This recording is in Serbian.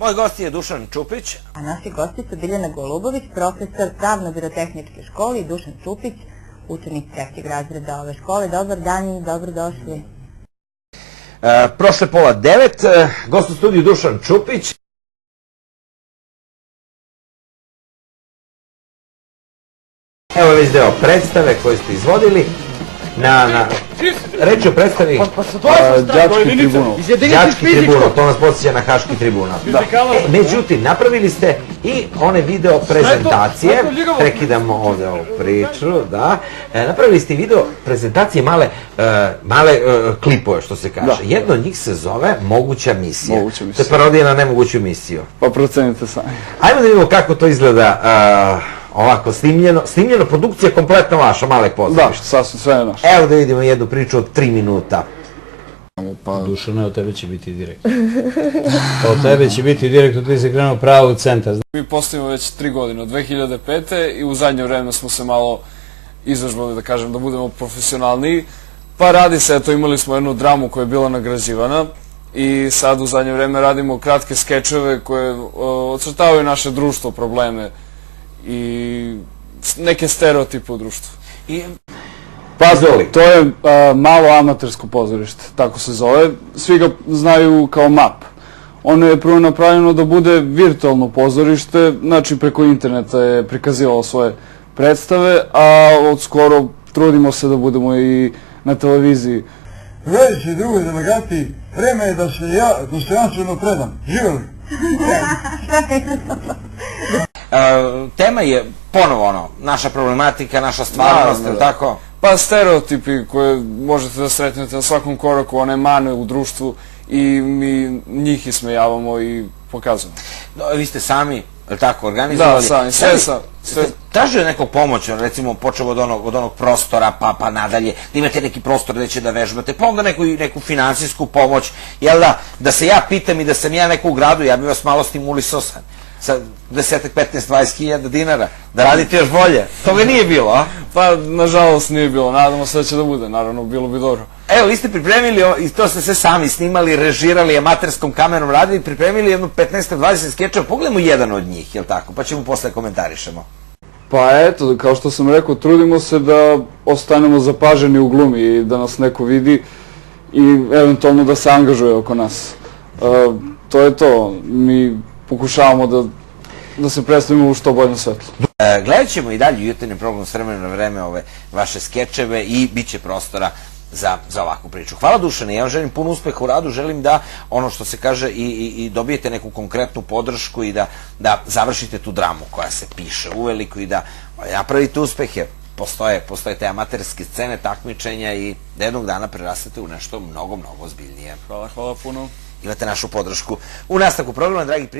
Moj gost je Dušan Čupić. A naši gosti su Biljana Golubović, profesor Pravno-birotehničke škole, i Dušan Čupić, učenik 3. razreda ove škole. Dobar dan i dobrodošli. Prošle 8:30, gost u studiju Dušan Čupić. Evo je već deo predstave koju ste izvodili. Reč o predstavi Đački tribunal. Đački tribunal, to nas podsjeća na Haški tribunal. Međutim, napravili ste i one video prezentacije, prekidamo ovdje ovu priču, da. Napravili ste i video prezentacije, male klipove, što se kaže. Jedno od njih se zove Moguća misija. To je parodija na Nemoguću misiju. Pa procenite sami. Ajmo da vidimo kako to izgleda ovako snimljeno, produkcija kompletno vaša, Malek pozorišta. Da, sasvim sve je naše. Evo da vidimo jednu priču od 3 minuta. Dušane, od tebe će biti direktor. Od tebe će biti direktor, ti si krenuo pravo u centar. Mi postojimo već 3 godine, od 2005. i u zadnje vreme smo se malo izvežbali, da kažem, da budemo profesionalniji. Pa radi se, eto, imali smo jednu dramu koja je bila nagrađivana i sad u zadnje vreme radimo kratke skečeve koje ocrtavaju naše društvo, probleme i neke stereotipe u društvu. Pazoli. To je malo amatersko pozorište, tako se zove. Svi ga znaju kao MAP. Ono je prvo napravljeno da bude virtualno pozorište, znači preko interneta je prikazivalo svoje predstave, a od skoro trudimo se da budemo i na televiziji. Drugarice i drugoj delegati, vreme je da se ja dostojanstveno predam. Živjeli! Tema je ponovo naša problematika, naša stvarnost, je li tako? Pa stereotipi koje možete da sretnete na svakom koraku, one mane u društvu i mi njih ismejavamo i pokazujemo. Vi ste sami, je li tako, organizovali? Da, sami, sve sam. Tražio nekog pomoća, recimo počeo od onog prostora pa nadalje, da imate neki prostor gde će da vežbate, pa onda neku finansijsku pomoć, jel da, da se ja pitam i da sam ja neko u gradu, ja bih vas malo stimulisao sa 10, 15, 20 hiljada dinara, da radite još bolje. Toga nije bilo, a? Pa, nažalost nije bilo, nadamo se da će da bude, naravno, bilo bi dobro. Evo, vi ste pripremili, i to ste sve sami snimali, režirali, amaterskom kamerom radili, pripremili jedno 15-20 skečeva, pogledamo jedan od njih, jel tako, pa ćemo posle komentarišemo. Pa eto, kao što sam rekao, trudimo se da ostanemo zapaženi u glumi i da nas neko vidi i eventualno da se angažuje oko nas. To je to, mi pokušavamo da se predstavimo u što boljem svetlu. Gledat ćemo i dalje u jutarnjem programu S vremena na vreme ove vaše skečeve i bit će prostora za ovakvu priču. Hvala Dušane, ja vam želim puno uspeha u radu, želim da, ono što se kaže, i dobijete neku konkretnu podršku i da završite tu dramu koja se piše uveliko i da napravite uspehe. Postoje te amaterske scene, takmičenja i da jednog dana prerastete u nešto mnogo, mnogo ozbiljnije. Hvala puno. Imate našu podršku u nastavku programa, dragi prijatelji.